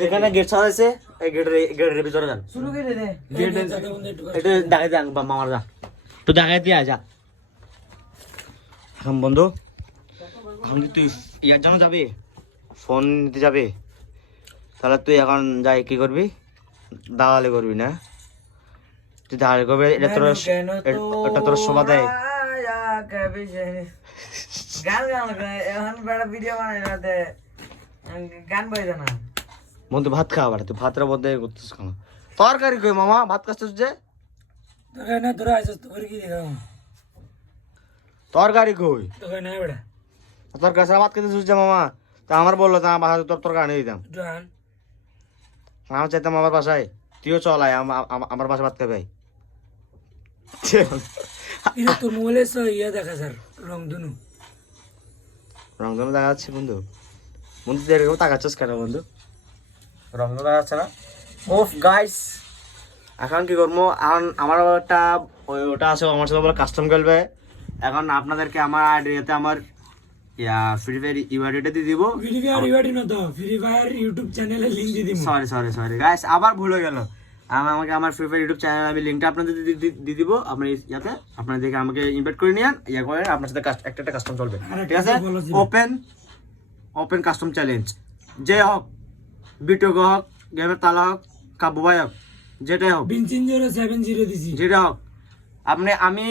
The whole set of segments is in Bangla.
যেখানে গেট ছাড়া আছে এই গেটের ভিতরে যান একটু দেখাই দেন মামার যা তো দেখাই দিয়ে যা এখন বন্ধু এখন কি তুই ইয়ার জন্য যাবি ফোন নিতে যাবি তাহলে তুই এখন যাই কি করবি দালালি করবি না তুই দালালি করবি এটা তোর শোভা দেয় বন্ধু ভাত খাওয়া বাড়া তুই ভাতটা বন্ধ করছিস কেন তরকারি কই মামা ভাত খাচ্ছিস যে তরকারি কই তোর কাছে ভাত খেতেছিস যে মামা তা আমার বললো তা আমার তোর তরকারি নিয়ে দিতাম আমার চাইতাম আমার বাসায় তুইও চল আয় আমার বাসায় ভাত খাবে তোর মোবাইলে ইয়া দেখা স্যার রংধনু দেখা যাচ্ছে বন্ধু বন্ধু এরকম তাকাচ্ছিস কেন বন্ধু রংধনু দেখা যাচ্ছে না ওফ গাইস এখন কি করবো এখন আমার একটা ওটা আছে আমার সাথে বলে কাস্টম খেলবে এখন আপনাদেরকে আমার আইডিয়াতে আমার ফ্রি ফায়ার ইউআইডিটা দিয়ে দিব ফ্রি ফায়ার ইউআইডি না তো ফ্রি ফায়ার ইউটিউব চ্যানেলের লিংক দিয়ে দিব সরি গাইস আবার ভুল হয়ে গেল আমাকে আমার ফ্রি ফায়ার ইউটিউব চ্যানেল আমি লিংকটা আপনাদের দিয়ে দিব আপনি ইয়াতে আপনারা দেখে আমাকে ইনভাইট করে নিন ইয়া করে আপনার সাথে একটা কাস্টম চলবে ঠিক আছে ওপেন কাস্টম চ্যালেঞ্জ যে হোক বিটো হোক গেমের তালা হোক কাবু ভাই হোক যেটাই হোক 3070 দিছি যেটা হোক আমি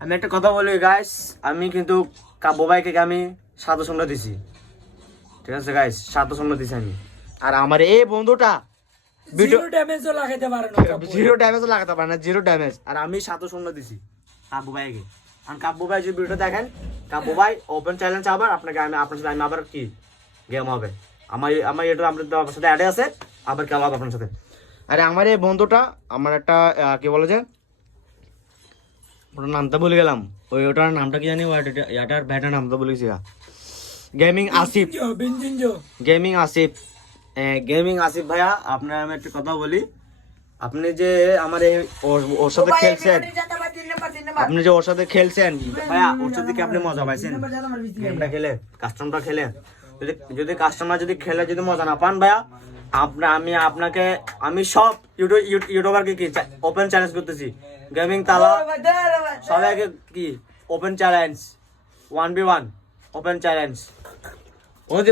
একটা কথা বলি গাইস আমি কিন্তু কাবু ভাইকে আমি 700 দিছি ঠিক আছে গাইস 700 দিছি আমি আর আমার এই বন্ধুটা জিরো ড্যামেজও লাগাইতে পারে না জিরো ড্যামেজ আর আমি 700 দিছি কাবু ভাইকে আর কাবু ভাই যে ভিডিওটা দেখেন কাবু ভাই ওপেন চ্যালেঞ্জ আবার আপনাকে আপনার সাথে আমি আবার কি গেম হবে আমার এটা আপনার সাথে অ্যাডে আছে আবার খেলা হবে আপনার সাথে আরে আমার এই বন্ধুটা আমার একটা কি বলে যে ওটার নামটা ভুলে গেলাম ওটার নামটা কি জানি এটার ব্যাটার নামটা ভুলে গেছি গেমিং আসিফ ভাইয়া আপনার আমি একটা কথা বলি আপনি যে আমার ওর সাথে খেলছেন আপনি যে ওর সাথে খেলছেন ভাইয়া ওর সাথে কি আপনি মজা পাইছেন গেমটা খেলে কাস্টমটা খেলে যদি কাস্টমার যদি খেলে যদি মজা না পান ভাইয়া আমি আপনাকে আমি সব ইউটিউবারকে কি ওপেন চ্যালেঞ্জ করতেছি গেমিং তালা সবাইকে কি open challenge 1v1 open challenge